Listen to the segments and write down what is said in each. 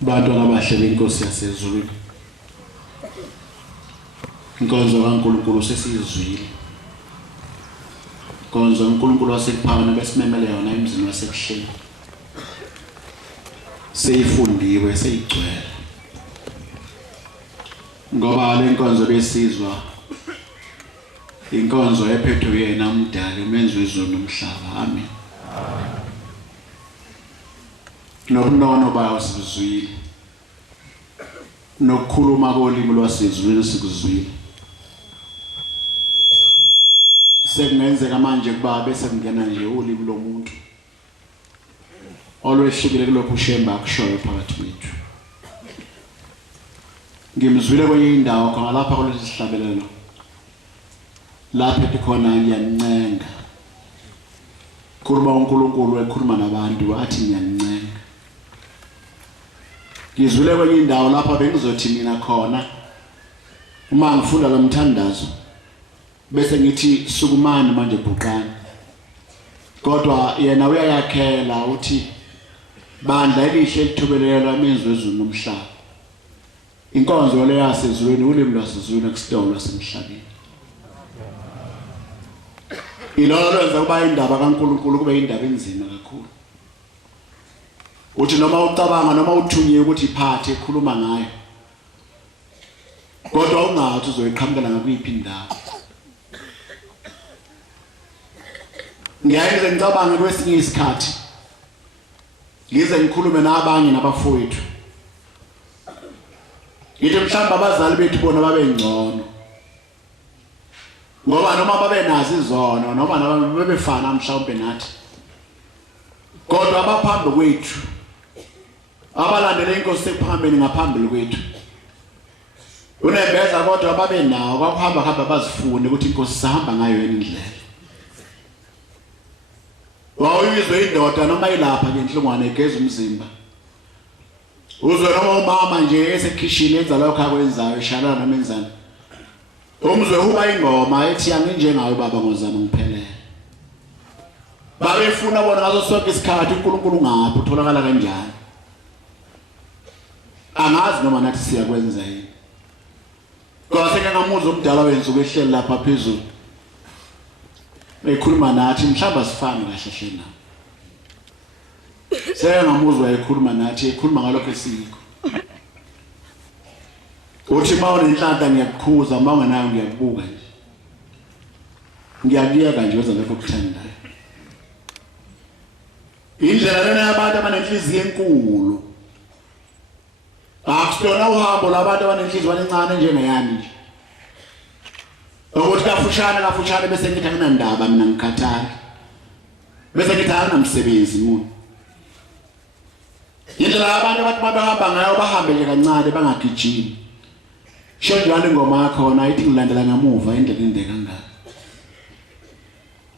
Bantwana abahle benkosi yasezulwini. Inkonzo kaNkulunkulu sesizwile. Inkonzo kaNkulunkulu wasekuphakama besimemele yona emzini wasekuhleni. Seyifundiwe seyigcwele. Ngoba le nkonzo besizwa inkonzo ephethwe yena umdali umenzi wezulu nomhlaba. Amen. Nobunono bayo sizwile. Nokukhuluma kolimi lwasezulwini sikuzwile. Sekungenzeka manje kuba bese kungena nje ulimi lomuntu olwehlukile kulokhu ushemba akushoyo phakathi kwethu. Ngimzwile kwenye indawo khona lapha kulesi sihlabelelo. Lapha ethi khona ngiyancenga. Khuluma uNkulunkulu ekhuluma nabantu athi ngiyancenga. Ngizwile kwenye indawo lapha bengizothi mina khona uma ngifunda lo mthandazo bese ngithi sukumani manje bhuqani. Kodwa yena uyayakhela uthi bandla elihle elithobelelwa amenzi wezulu nomhlaba. Inkonzo le yasezulwini ulimi lwasezulwini kusitolo lasemhlabeni. Ilona lwenza kuba indaba kaNkulunkulu kube indaba enzima kakhulu. Uthi noma ucabanga noma uthunyiwe ukuthi iphathe ekhuluma ngayo. Kodwa ungathi uzoyiqhamukela ngakuyiphi indawo. Ngiyayenza ngicabanga kwesinye isikhathi. Ngize ngikhulume nabanye nabafowethu. Ngithi mhlawumbe abazali bethu bona babe ngcono. Ngoba noma babe nazi izono noma bebefana mhlawumbe nathi. Kodwa abaphambi kwethu abalandela inkosi sekuphambeni ngaphambili kwethu. Unembeza kodwa babe nawo kwakuhamba bazifune ukuthi inkosi sahamba ngayo yini indlela. Wawuyizwe indoda noma ilapha ngenhlungwane egeza umzimba. Uzwe noma umama nje esekhishini enza lokho akwenzayo eshalana nomenzana. Umzwe uba ingoma ethi anginjengayo baba ngozama ngiphelele. Babefuna bona ngaso sonke isikhathi uNkulunkulu ngaphi utholakala kanjani. Angazi noma nathi siyakwenza yini. Kodwa sengamuzwa umdala wenzuku ehleli lapha phezulu. Ekhuluma nathi mhlamba sifane kahle hle na. Sengamuzwa ekhuluma nathi ekhuluma ngalokho esikho. Uthi mawunenhlanta ngiyakukhuza mawungenayo ngiyakubuka nje. Ngiyakuyeka nje wenza lokho okuthandayo. Indlela lena yabantu abanenhliziyo enkulu. Akusona uhambo labantu abanenhliziyo encane njengeyami nje. Ukuthi kafushane bese ngithi anginandaba mina ngikhathala. Bese ngithi anginamsebenzi mina. Indlela abantu abathi bahamba ngayo bahambe nje kancane bangagijimi. Sho njalo ingoma yakho na ithi ngilandela ngamuva indlela inde kangaka.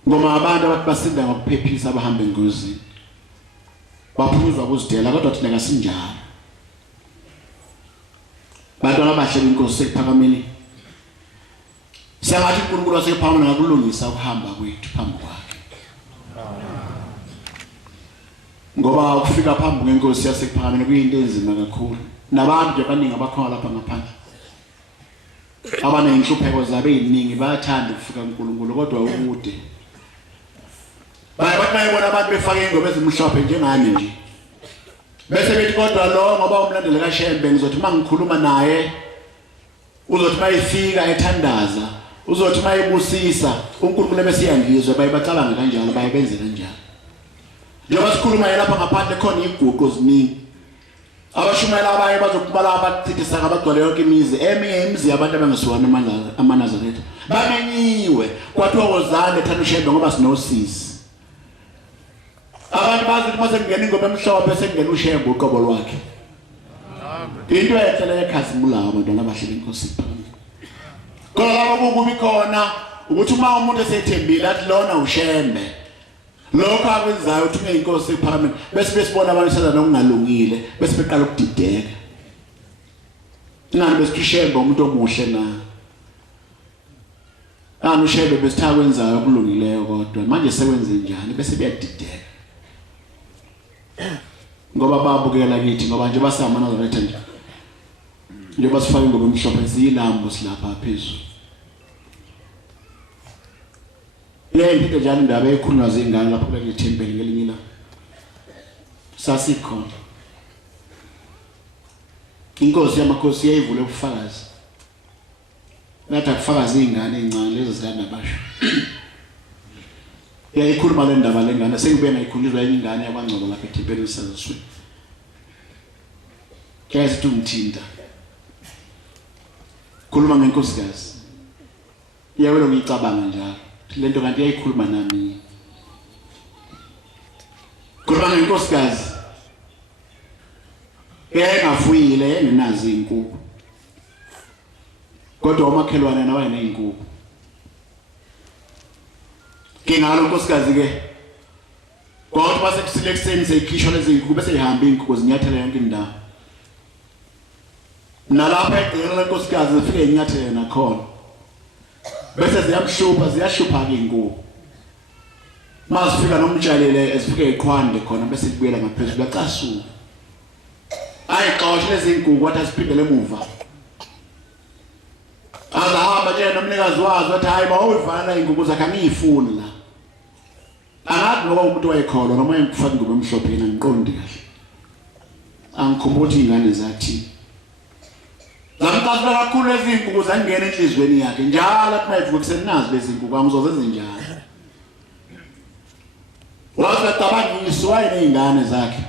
Ngoma abantu abathi basinda ngokuphephisa abahambe ngozini. Baphuzwa ukuzidela kodwa thina kasinjalo. Bantwana abahle inkosi sekuphakameni. Siyathi uNkulunkulu wasephambi ngakulungisa ukuhamba kwethu phambi kwakhe. Ngoba ukufika phambi kwenkosi yasekuphakameni kuyinto enzima kakhulu. Nabantu abaningi abakhona lapha ngaphandle. Abanenhlupheko zabo eziningi bayathanda ukufika kuNkulunkulu kodwa ukude. Bathi bayibona abantu befake ingoma ezimhlophe njengani nje. Bese bethi kodwa lo ngoba umlandeli kaShembe ngizothi mangikhuluma naye uzothi mayifika ethandaza uzothi mayibusisa uNkulunkulu bese yangizwe bayibacabanga kanjalo bayenze kanjalo. Njengoba sikhuluma lapha ngaphandle khona iguqo ziningi. Abashumayela abaye bazokubala abathithisa abagcwele yonke imizi eminye imizi yabantu abangesiwana amaNazaretha. Bamenyiwe kwathiwa wozane thana uShembe ngoba sinosisi. Abantu bazi ukuthi mase ngene ingoma emhlophe sengena uShembe uqobo lwakhe. Into ehlele ekhazimula abantwana abahle inkosi phambili. Kodwa lapho kubi khona ukuthi uma umuntu esethembile athi lona uShembe. Lokho akwenzayo uthi ngeinkosi phambili bese besibona abantu senza nokungalungile bese beqala ukudideka. Ingani bese uShembe umuntu omuhle na. uShembe bese kwenzayo okulungileyo kodwa manje sekwenze njani bese beyadideka. ngoba babukela kithi ngoba nje basama nazoletha nje njengoba sifake ngoba emhlophe siyilambo silapha phezulu yena njalo indaba ekhulunywa zingane lapho kule thempeli ngelinye la sasikhona inkosi yamakhosi yayivule ubufakazi nathi akufakaza izingane ezincane lezi zikade nabasho yayikhuluma le ndaba lengane sengibe ngayikhulizwa enye ingane yakwangcobo lapha ethempelini sazisweni kayisithi umthinta khuluma ngenkosikazi iyawelo ngicabanga njalo lento kanti yayikhuluma nami khuluma ngenkosikazi engafuyile engenazi inkukhu kodwa umakhelwane nawe nezinkukhu ngingalo nkosikazi ke kodwa base kusile ekseni seyikhishwa lezi inkukhu bese ihamba inkukhu zinyathela yonke indawo nalapha egcina lenkosikazi zifike inyathele nakhona bese ziyashupha ke inkukhu masifika nomtshalele esifike eqhwande khona bese kubuyela ngaphezulu yacasuka ayixoxe lezi inkukhu wathi asiphindele emuva azahamba nje nomnikazi wazo wathi hayi bawuvala inkukhu zakhe angiyifuni la angathi ngoba umuntu wayekholwa noma engifaka ngoba emhlophe yena ngiqondi kahle angikhumbula ingane zathi zamqasela kakhulu lezi inkukhu zangena enhlizweni yakhe njalo athi mayivuka kusenazi lezi inkukhu angizozenza njalo wazicabangisa nezingane zakhe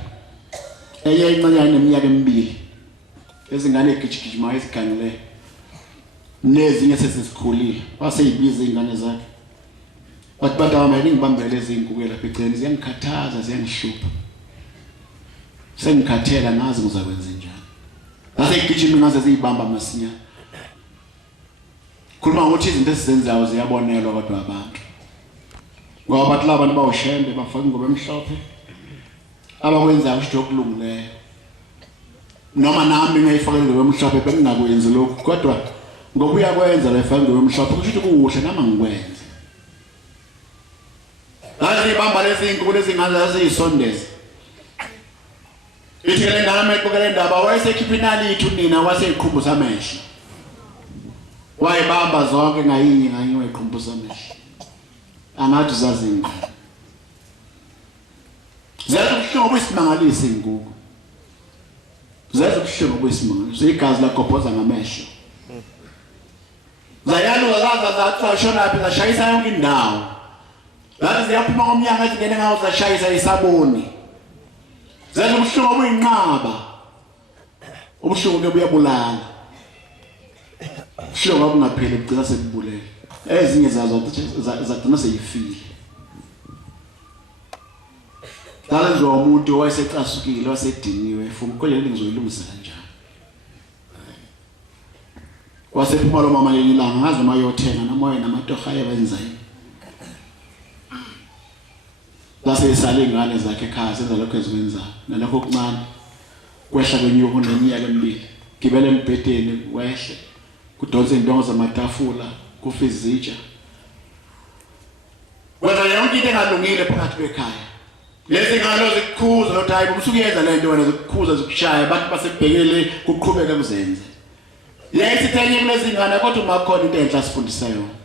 eyayincanyana neminyaka emibili ezingane egijigijima ezikhangele nezinye sesikhulile waseyibiza izingane zakhe wathi bantu abamaye ngibambele lezi inkukhu lapha egceni ziyangikhathaza ziyangihlupha sengikhathela ngazi ngizakwenza njani nasegijima ngaze ziyibamba masinya khuluma ngokuthi izinto esizenzayo ziyabonelwa kodwa abantu ngoba bathi labantu bawushembe bafaka ngoba emhlophe abakwenzayo usho okulungileyo noma nami ngiyifakele ngoba emhlophe bengingakwenzi lokho kodwa ngokuya kwenza la fanga ngoba emhlophe kusho ukuthi kuhle nama ngikwenza lazi bamba lezi inkukhu lezi ngane zisondeza ithi le ngane ekukele ndaba wayesekhipha inalithi unina waseyiqhumbuza amehlo wayibamba zonke ngayinye wayiqhumbuza amehlo angathi zazinga zathi kuhlungu kwisimangalisi inkukhu zathi kuhlungu kwisimangalisi igazi lakophoza ngamehlo zayaluka zathi washona lapha zashayisa yonke indawo zathi ziyaphuma ngomnyango ezingene ngawo zashayisa isabuni zathi ubuhlungu obuyinqaba ubuhlungu ke buyabulala ubuhlungu obungapheli bugcina sekubulela ezinye zazo zagcina seyifile Kalenzo umuntu wayesecasukile wasediniwe futhi konke ngizoyilungisa kanjani wasephuma lo mama yelilanga ngaze noma yothenga noma yena amatoha ayebenzani base isale ingane zakhe ekhaya senza lokho ezikwenza nalokho okuncane kwehla kwenyuko neminyaka emibili gibele embhedeni wehle kudonse indongo zamatafula kufizitsha wena yonke into engalungile phakathi kwekhaya lezi ngalo zikukhuza lo hayi umsukuyenza lento wena zikukhuza zikushaya abantu basebhekele kuqhubeka kuzenze yayisithenye kulezi ngane kodwa umakhona into enhla sifundisa yona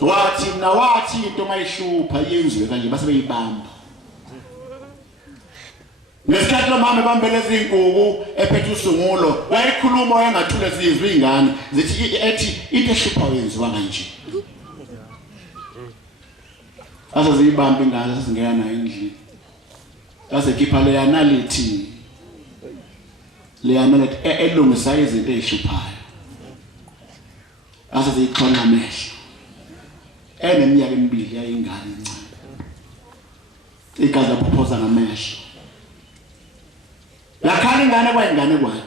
wathi into mayishupha yenziwe kanje base beyibamba nesikhathi lo mama ebambele izinkukhu ephethe usungulo wayekhuluma wayengathule zizwe izingane zithi ethi into eshupha yenziwa kanje ase ziyibamba ingane sesingena nayo endlini ase khipha le analysis elungisa izinto ezishuphayo ase ziyixhona amehlo eneminyaka emibili yayingane encane igazi laphophoza ngamehlo lakhala ingane kwayingane kwayo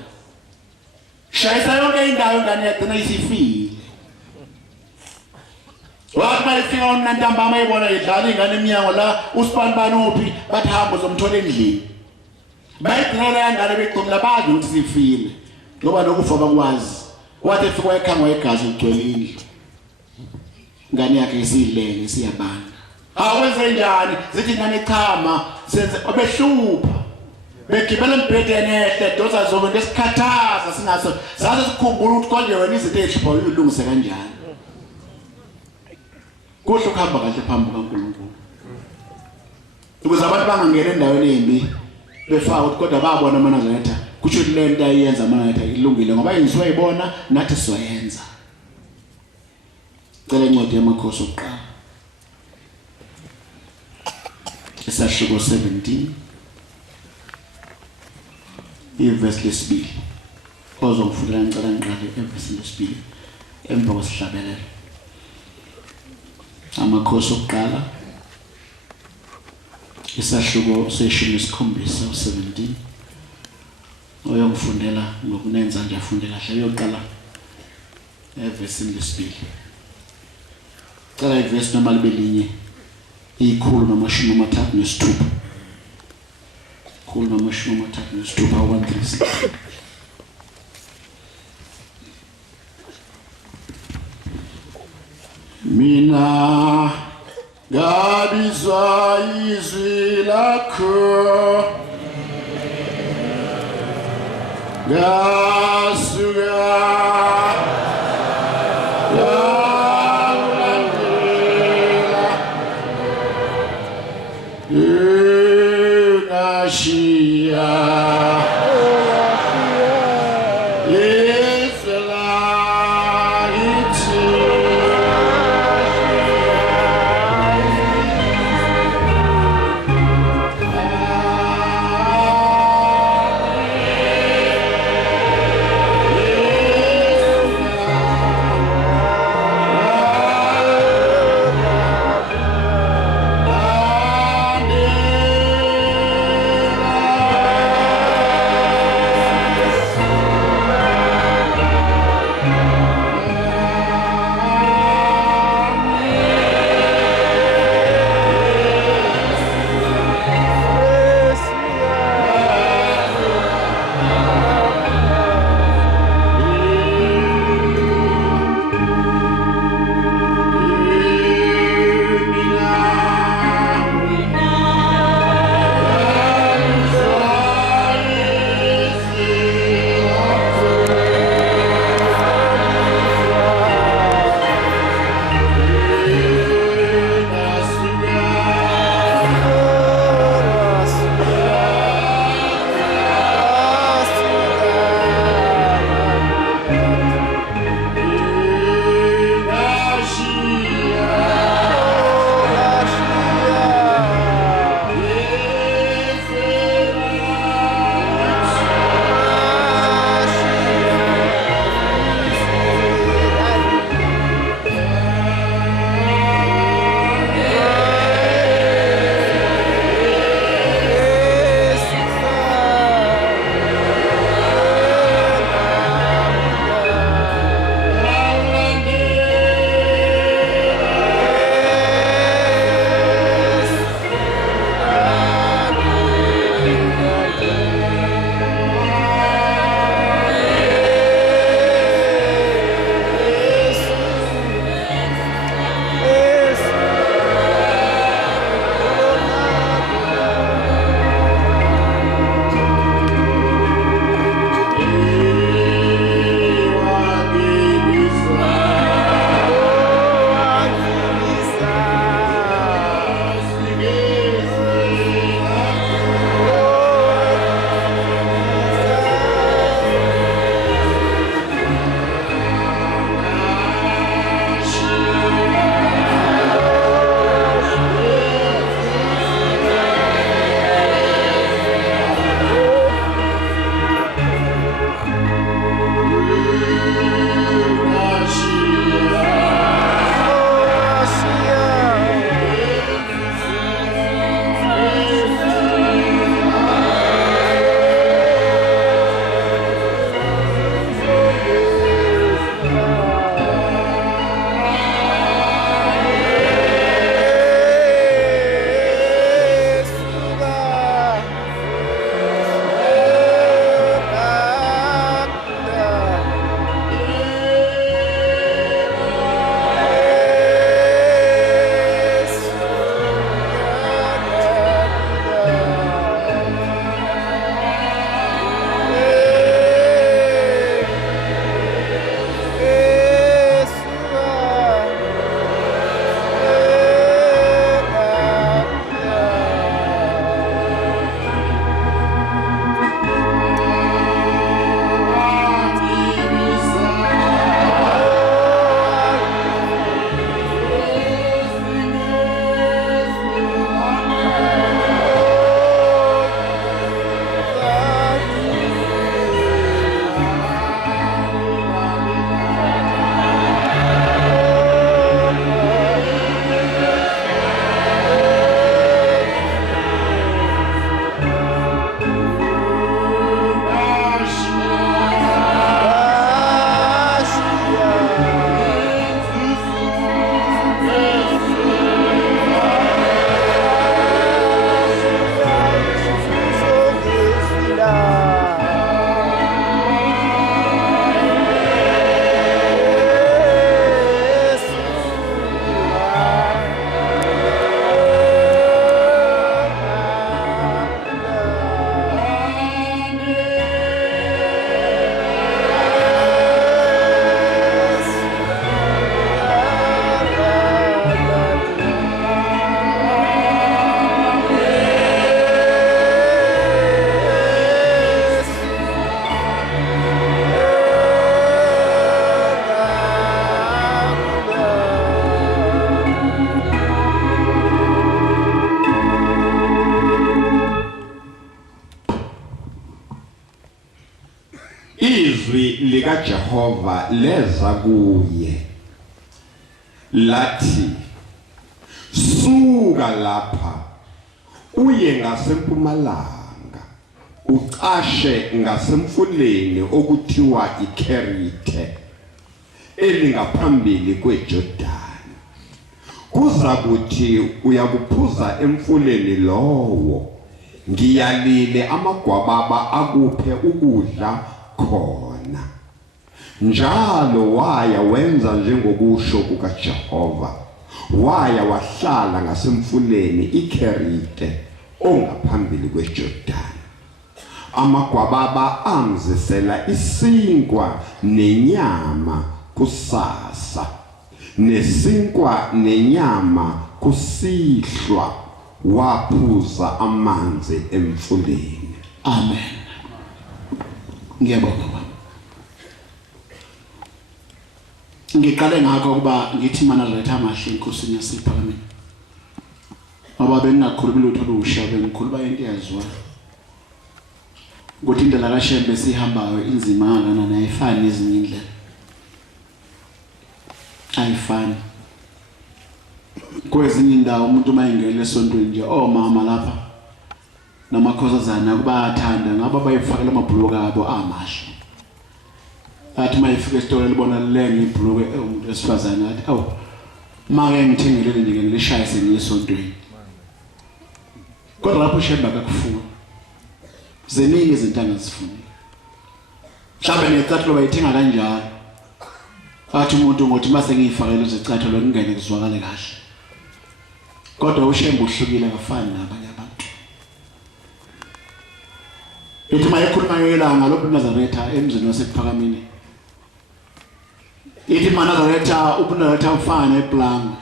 shayisa yonke indawo ingane yagcina isifile wathi bayifika uNantambama ayibona idlala ingane eminyango la usipanibani uphi bathi hamba uzomthola endlini bayigcina yangane beqhumla bazi ukuthi sifile ngoba nokufa bakwazi wathi efika ekhangwa igazi ugcwele indlu ngane yakhe isilele siyabana awenze njani zithi ngane chama senze obehlupha begibela embhedeni ehle dosa zonke lesikhathaza singaso saze sikhumbula ukuthi konje wena izinto ezihlupha uyilungise kanjani kuhle ukuhamba kahle phambi kaNkulunkulu ukuze abantu bangangena endaweni embi befaka ukuthi kodwa babona amaNazaretha kusho ukuthi le nto ayenza amaNazaretha ilungile ngoba yenziwa yibona nathi sizoyenza cela incwadi yamakhosi okuqala isahluko 17 iverse lesibili ozongifundela ngicela ngiqale iverse lesibili emva kwesihlabelelo amakhosi okuqala isahluko seshumi isikhombisa 17 oyongifundela ngokunenza nje afunde kahle uyoqala iverse lesibili cela iverse noma libe linye ikhulu namashumi amathathu nesithupha khulu namashumi amathathu nesithupha 136 mina ngabizwa izwi lakho ngasuka izwi lika Jehova leza kuye lathi suka lapha uye ngasempumalanga uqashe ngasemfuleni okuthiwa iKerite elingaphambili kweJordani kuza kuthi uyakuphuza emfuleni lowo ngiyalile amagwababa akuphe ukudla khona njalo waya wenza njengokusho kukaJehova waya wahlala ngasemfuleni iKerite ongaphambili kweJordani amagwababa amzisela isinkwa nenyama kusasa nesinkwa nenyama kusihlwa waphuza amanzi emfuleni. Amen. Ngiyabonga baba. Ngiqale ngakho kuba ngithi mana letha amahle inkosini yasiphakameni. Ngoba bengingakhulumi lutho lusha bengikhuluma into yazwa. Ukuthi indlela kaShembe sihambayo inzima kangakanani ayifani ezinye indlela. Ayifani. Kwezinye indawo umuntu mayengena esontweni nje omama lapha namakhosazana kubathanda ngaba bayifakela amabhuluka abo amasha. Athi mayifika esitolo libona lenge ibhuluke umuntu wesifazana athi awu make ngithengelele nje ngilishaya sengiyesontweni. Kodwa lapho Shembe akakufuna. Zeningi izinto angazifuni. Mhlawumbe necathulo bayithenga kanjalo. Athi umuntu ngothi mase ngiyifakela izicathulo ngingene kuzwakale kahle. Kodwa uShembe uhlukile akafani nabanye abantu. Ethi mayekhuluma ngelanga lo Nazaretha emzini wasephakameni. Ithi Nazaretha uNazaretha ufana ePlangwe.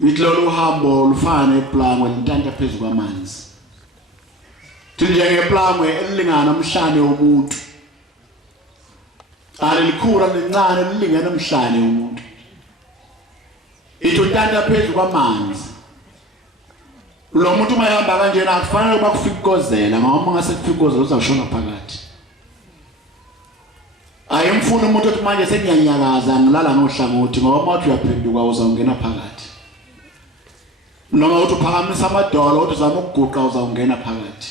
Ithi lo uhambo lufana ePlangwe lintanta phezulu kwamanzi. Thinje ngePlangwe elilingana umhlane womuntu. Alikhula lincane lilingana umhlane womuntu. Ithi untanta phezulu kwamanzi. Lo muntu mayihamba kanjena akufanele bakufikozela ngoba ngase kufikozela uzawushona phakathi. Ayemfuna umuntu othi manje sengiyanyakaza ngilala ngohlangothi ngoba mawuthi uyaphenduka uzawungena phakathi. Noma uthi uphakamisa amadolo uthi uzama ukuguqa uzawungena phakathi.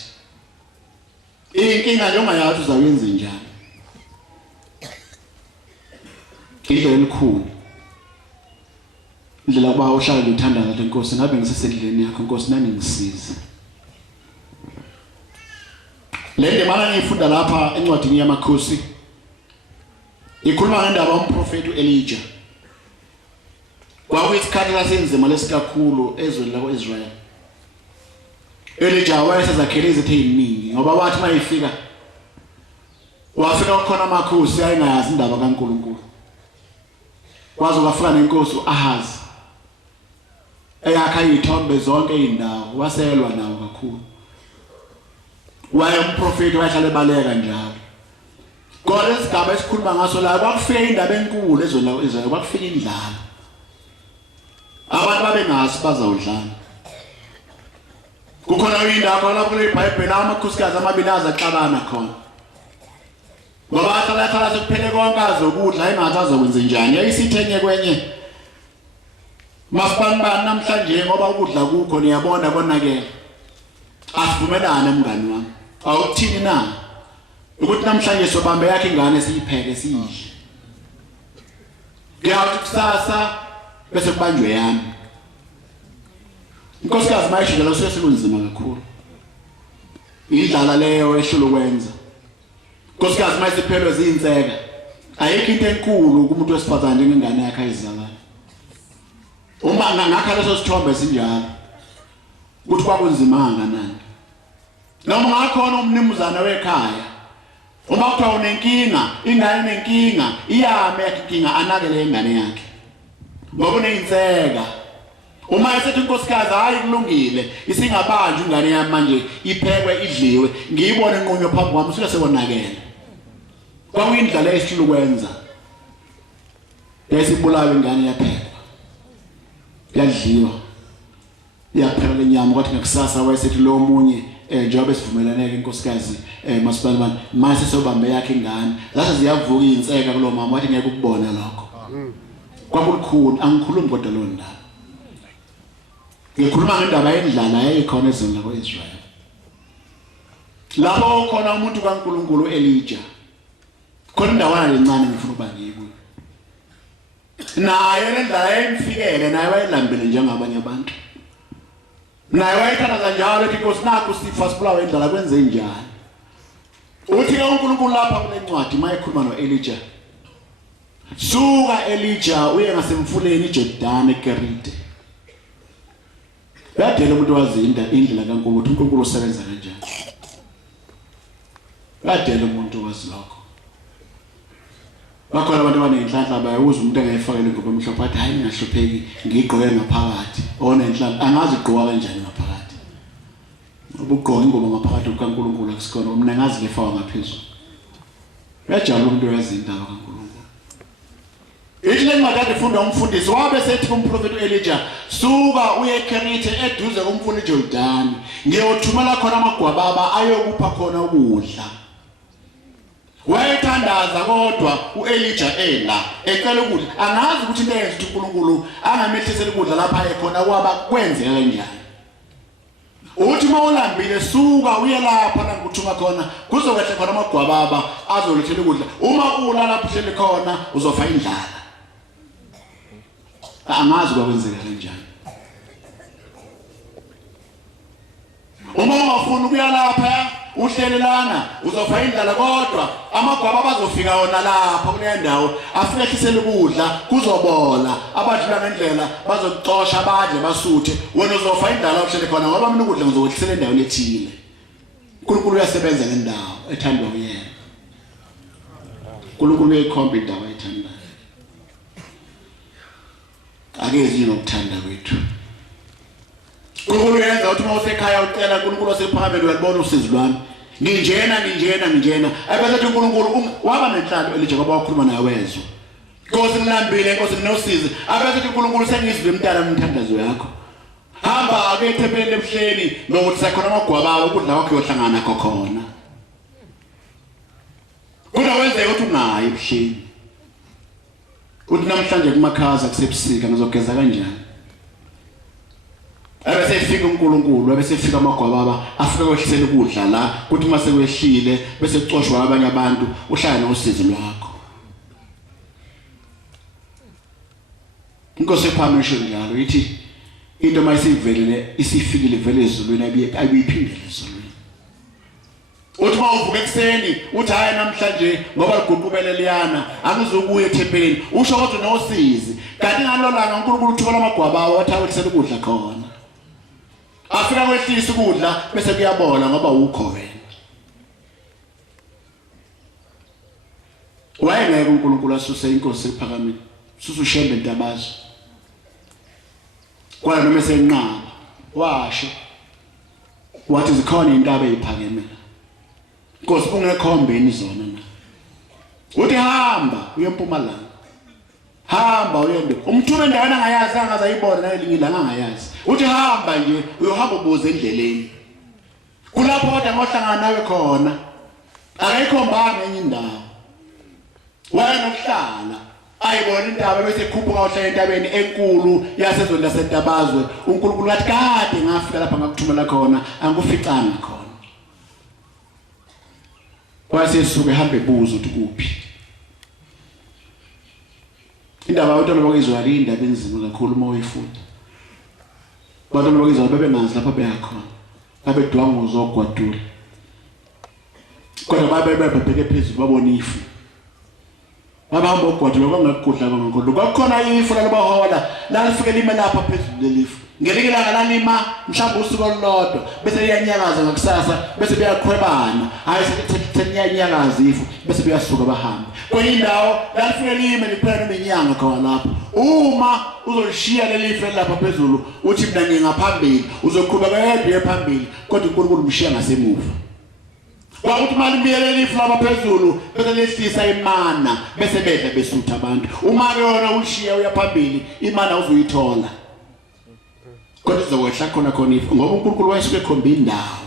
Inkinga njengoba yathi uzawenza njani. Indlela elikhulu. Indlela kuba uhlala uthandaza ukuthi Nkosi ngabe ngisesendleni yakho Nkosi nami ngisize. Lende mara ngifunda lapha encwadini yamakhosi. Ikhuluma ngendaba umprofeti uElijah. Kwakuyisikhathi lasenzima lesikakhulu ezweni lakoIsrael. Elijah wayesezakhele izithe eziningi ngoba wathi mayifika wafika khona amakhosi ayingayazi indaba kaNkulunkulu. Kwaze kwafika nenkosi uAhazi. Eyakha izithombe zonke izindawo waselwa nawo kakhulu. Waye umprofeti wayehlale baleka njalo. Kodwa isigaba esikhuluma ngaso la kwakufika indaba enkulu ezweni lakoIsrael kwakufika indlala. Abantu babengazi bazawudlala. Kukhona indawo lapho leBhayibheli amakhosikazi amabili azaxabana khona. Ngoba athatha sekuphele konke azokudla engathi azokwenza njani. Yayisithenye kwenye. Masibani namhlanje ngoba ukudla kukho niyabona konakele. Asivumelane mngani wami. Awukuthini na? Ukuthi namhlanje sobambe yakhe ingane siyipheke siyidle. Ngiyathi kusasa bese kubanjwe yami. Inkosikazi mayishilo lo sekunzima kakhulu. Indlala leyo ehlule ukwenza. Inkosikazi mayisiphelwe izinseka. Ayikho into enkulu kumuntu wesifazane njengengane yakhe ayizalayo. Uma ngakho leso sithombe sinjalo. Ukuthi kwakunzima kangakanani. Noma ngakhona umnumzana wekhaya. Uma kuthiwa unenkinga, ingane nenkinga, iyame inkinga anakele ingane yakhe. Ngoba uneyinseka. Uma esethi inkosikazi hayi kulungile, isingabanjwe ingane yami manje iphekwe idliwe, ngiyibone inqonyo phambi kwami usuke sebonakele. Kwakuyindlela esithula ukwenza. Yasibulawa ingane yaphekwa. Yadliwa. Yaphela lenyama kwathi ngakusasa wayesethi lo munye njengoba sivumelane ke inkosikazi masipalani mase sobambe yakhe ingane lase ziyavuka inseka kulo mama wathi ngeke ukubona lokho kwakulikhulu angikhulumi kodwa lo ndaba ngikhuluma ngendaba yendlala yayikhona ezweni lakwaIsrael lapho khona umuntu kaNkulunkulu Elijah khona indawana lencane ngifuna ukuba ngiyibuye naye le ndlela yayimfikele naye wayelambile njengabanye abantu naye wayethanda kanjalo ethi Nkosi nakho sifa sibulawe indlala kwenze njani uthi ke uNkulunkulu lapha kule ncwadi mayekhuluma noElijah suka Elijah uye ngasemfuleni iJordan eKerite yadela umuntu wazinda indlela kaNkulunkulu ukuthi uNkulunkulu usebenza kanjani yadela umuntu wazilokho bakhona abantu abanenhlanhla bayabuza umuntu engayifakele ngoba emhlophe athi hayi ngahlupheki ngigqoke ngaphakathi onenhlanhla angazi igqoka kanjani ngaphakathi ubugqoka ingoma ngaphakathi kaNkulunkulu akusikona mina ngazi lefawa ngaphezulu yajabula umuntu wezindaba kaNkulunkulu ithi le ncwadi ifunda umfundisi wabe sethi kumprofeti Elijah suka uye eKerite eduze komfula iJordan ngiyothumela khona amagwababa ayokupha khona ukudla wayethandaza kodwa uElijah ecela ukudla angazi ukuthi into eyenza uNkulunkulu angamehlisela ukudla lapha ekhona kwaba kwenzeka kanjani uthi mawulambile suka uye lapha la kuthuma khona kuzokwehle khona amagwababa azolethela ukudla uma ulala phuhlele khona uzofa indlala angazi kwenzeka kanjani uma ungafuna ukuya lapha uhlelelana uzofa indlala kodwa amagwaba bazofika wona lapha kule ndawo afike ehlisela ukudla kuzobola abadlula ngendlela bazokuxosha abadle basuthe wena uzofa indlala uhlele khona ngoba mina ukudla ngizokwehlisela endaweni ethile uNkulunkulu uyasebenza ngendawo ethandwa uyena uNkulunkulu uyikhomba indawo ethandayo akezi ngokuthanda kwethu uNkulunkulu yenza ukuthi uma usekhaya ucela uNkulunkulu osephambilini uyalibona usizi lwami nginjena abesethi uNkulunkulu waba nenhlalo Elijah ngoba wakhuluma naye wezwa Nkosi ngilambile Nkosi nginosizi abesethi uNkulunkulu sengizwe umntana umthandazo yakho hamba ake ethempelini ebuhleni nokuthi sakhona amagwababa ukudla kwakho yohlangana nakho khona kodwa wenzeka ukuthi ungayi ebuhleni uthi namhlanje kumakhaza kusebusika ngizogeza kanjani abese efika uNkulunkulu abese efika amagwababa afika kwehlisela ukudla la kuthi mase kwehlile bese kucoshwa abanye abantu uhlala nosizi lwakho Inkosi ephamisho njalo ithi into mayisivelele isifikile vele ezulwini ayiphindele ezulwini uthi mawuvuka ekseni uthi hayi namhlanje ngoba liguqubele liyana akuzokuya ethempelini usho kodwa nosizi kanti ngalolanga uNkulunkulu uthula amagwababa wathi awehlisela ukudla khona afika kwehlisa ukudla bese kuyabola ngoba ukho wena wayengeke uNkulunkulu asuse inkosi ephakamile susushembe intabazo kwala noma esenqaba washo wathi zikhona intaba eziphakeme Nkosi ungekhombeni zona na uthi hamba uye eMpumalanga hamba uyende umthume endaweni angayazi angazayibona nayelinye ilanga angayazi uthi hamba nje uyohamba ubuze endleleni kulapho kodwa ngohlangana nawe khona akayikhombanga enye indawo wena ukuhlala ayibona intaba bese khuphuka uhlala entabeni enkulu yasezweni lasentabazwe uNkulunkulu wathi kade ngafika lapha ngakuthumela khona angikuficanga khona wasesuke ehambe ebuza ukuthi kuphi indaba abantu abakizwa indaba enzima kakhulu uma uyifunda abantu abakizwa bebengazi lapha beyakhona babedwanguza ogwadule kodwa babebheke phezulu babona ifu babahamba ogwadule kwangakudla kwaNkulunkulu kwakukhona ifu lalabahola lalifike lime lapha phezulu lelifu ngelinye ilanga lalima mhlawumbe usuku olulodwa bese liyanyakaza ngakusasa bese beyakhwebana hayi senyakaza ifu bese beyasuka bahamba kwenye indawo lalifike lime liphela neminyanga khona lapho uma uzolishiya lelifu lapha phezulu uthi mina ngingaphambili uzoqhubeka yedwa ephambili kodwa uNkulunkulu umshiya ngasemuva kwakuthi mali mbiyele lelifu lapha phezulu bese lehlisa imana bese bedla besutha abantu uma ke yona ulishiya uyaphambili imana uzoyithola kodwa uzokwehla khona ifu ngoba uNkulunkulu wayesuke ekhomba indawo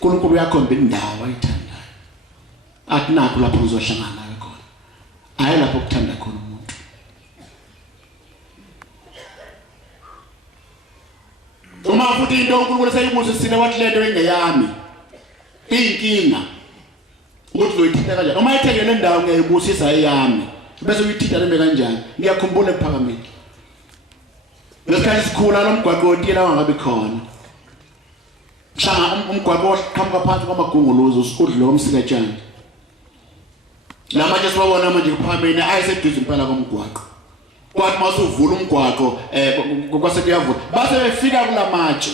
uNkulunkulu uyakhomba indawo ayithandayo athi nakho lapho uzohlangana nawe khona hayi lapho ukuthanda khona umuntu uma futhi into uNkulunkulu sayibusisile wathi lento engeyami inkinga ukuthi uzoyithatha kanjani uma ethekele indawo ngiyayibusisa eyami bese uyithatha lembe kanjani ngiyakhumbula ephakameni lesikhathi sikhula lomgwaqoti la wangabe khona hlanga umgwaqo qhamuka phansi kwamagunguluzo usidlo omsikatshani la manje siwabona manje kuphameni ayiseduze impela komgwaqo kwathi masuvula umgwaqo kwase kuyavula base befika kulamatshe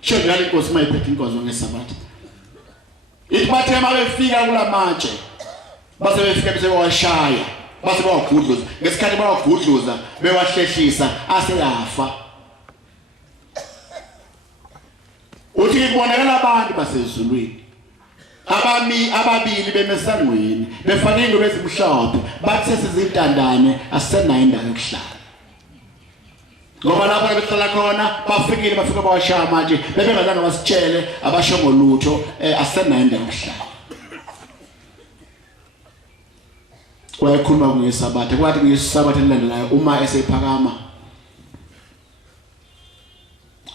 sho njalo inkosi mayiphethe inkonzo ngesabatha ithi bathe mabefika kulamatshe base befika bese washaya base bawagudluza ngesikhathi bawagudluza bewahlehlisa aseyafa uthi kubonakala abantu basezulwini ababili bemesangweni befake ingubo ezimhlophe bathi sesizintandane asisenayo indawo yokuhlala ngoba lapho behlala khona bafika bawashaya manje bebengazange basitshele abasho ngolutho asisenayo indawo yokuhlala wayekhuluma ngesabatha kwathi ngesabatha elilandelayo uma esephakama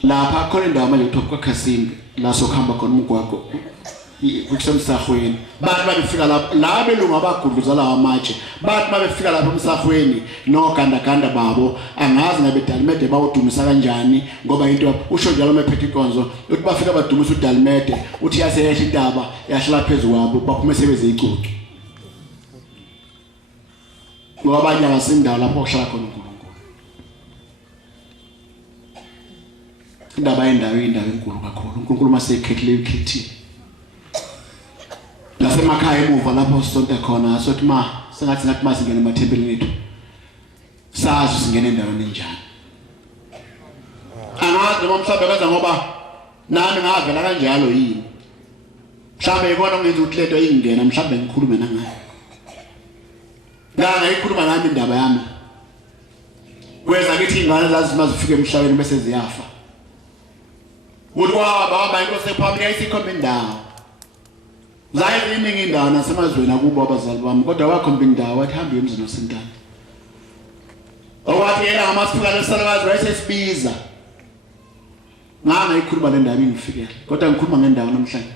lapha khona indawo manje kuthiwa kwaKhasimbi la sokuhamba khona umgwaqo kusemsahweni bathi babefika lapho la belungu abagudluza lawa amatshe bathi babefika lapho emsahweni nogandaganda babo angazi ngabe Dalimede bawudumisa kanjani ngoba into usho njalo mephethe inkonzo uthi bafika badumisa uDalimede uthi yasehla intaba yahlala phezulu kwabo baphume sebeze icucu ngoba abanye abasindawo lapho kuhlala khona uNkulunkulu indaba indawo enkulu kakhulu uNkulunkulu masekhethile ukhethile lasemakhaya emuva lapho sisonta khona sothi sengathi masingena emathempelini ethu sazi singena endaweni enjani angazi noma mhlawumbe kwenza ngoba nami ngavela kanjalo yini mhlawumbe ikona ungenza ukuthi lento ingena mhlawumbe ngikhulume nangayo ngayikhuluma nami indaba yami kweza kithi ingane zazi mazifike emhlabeni bese ziyafa ukuthi baba inkosi ephambili ayisikhomba indawo zaye iningi indawo nasemazweni akubo abazali bami kodwa wakhomba indawo wathi hamba emzini wasentana owathi yena ngamasifika lesalakazi wayesesibiza ngayikhuluma le ndaba ingifikele kodwa ngikhuluma ngendawo namhlanje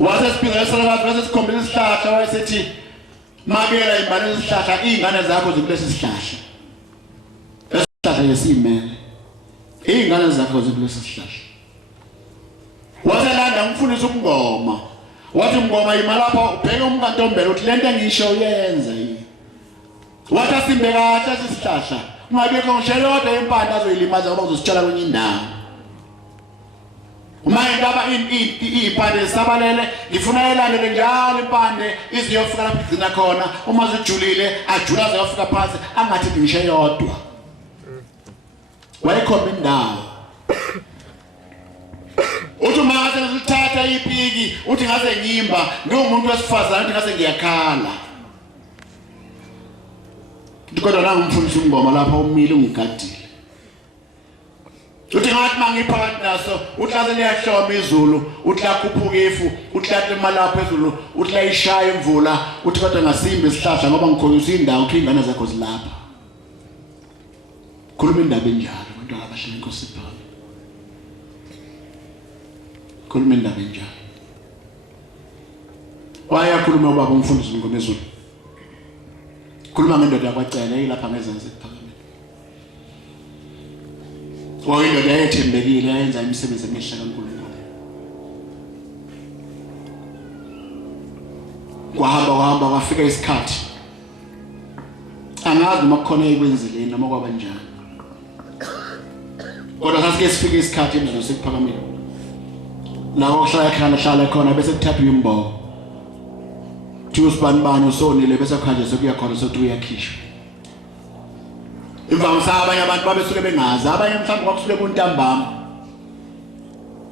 wasesibiza lesalakazi wayesikhombela isihlahla wayesethi makela imbali esihlahla izingane zakho zikulesi sihlahla esihlahla yesimele izingane zakho zikulesi sihlahla waselanda ngifundisa umngoma wathi umngoma imalapha ubheke umkantombela uthi lento engisho uyenza yini wathi asimbe kahle isihlahla ungabikho ngishelo kodwa impande azoyilimaza ngoba uzositshala kwenye indawo uma indaba ipande sabalele ngifuna elandele njalo impande iziyofika lapho igcina khona uma zijulile ajula ziyofika phansi angathi ngisho yodwa wayekhomba indawo uthi uma ngaze ngizithatha ipiki uthi ngaze ngimba ngiwumuntu wesifazane uthi ngaze ngiyakhala kodwa nangimfundisa umngoma lapha umile ungigadile uthi ngathi mangiphakathi naso uthi laze liyahloma izulu uthi lakhuphuka ifu uthi lathi malapha ezulu uthi layishaya imvula uthi kodwa ngasimba isihlahla ngoba ngikhoyisa indawo uthi ingane zakho zilapha khuluma indaba enjalo abantu abahlala inkosi phakathi khuluma indaba enjalo wayakhuluma ubaba umfundisi ingoma ezulu khuluma ngendoda yakwacela ilapha ngezansi ephakame indoda eyethembekile ayenza imisebenzi emihle kaNkulunkulu kwahamba kwafika isikhathi angazi noma kukhona ekwenzileni noma kwaba njani kodwa sasike sifike isikhathi emzini sekuphakamile nawo kuhlala khona bese kuthathwa imbobo Tuesbanibani usonile bese khanje sokuya khona sokuthi uyakhishwa imvamisa abanye abantu babesuke bengazi abanye mhlawumbe kwakusuke kuntambama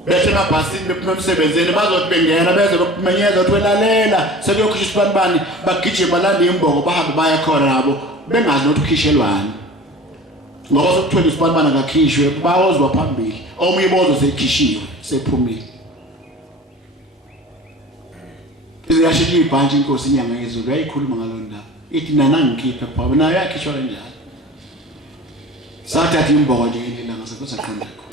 bese emabhasini bephuma emsebenzini bazothi bengena beze bekumenyeza ukuthi welalela sekuyokhishwa isibanibani bagijima balanda imbobo bahambe baya khona nabo bengazi nokuthi ukhishelwani ngoba sokuthola isibanibani akakhishwe bawozwa phambili omunye bozo sekhishiwe sephumile ize yashiya ibhantshi inkosi inyanga yezulu yayikhuluma ngalonda ithi nana ngikhiphe phaba nayo yakhishwa kanjalo sathatha imboka nje ilanga sekuzaqonda khona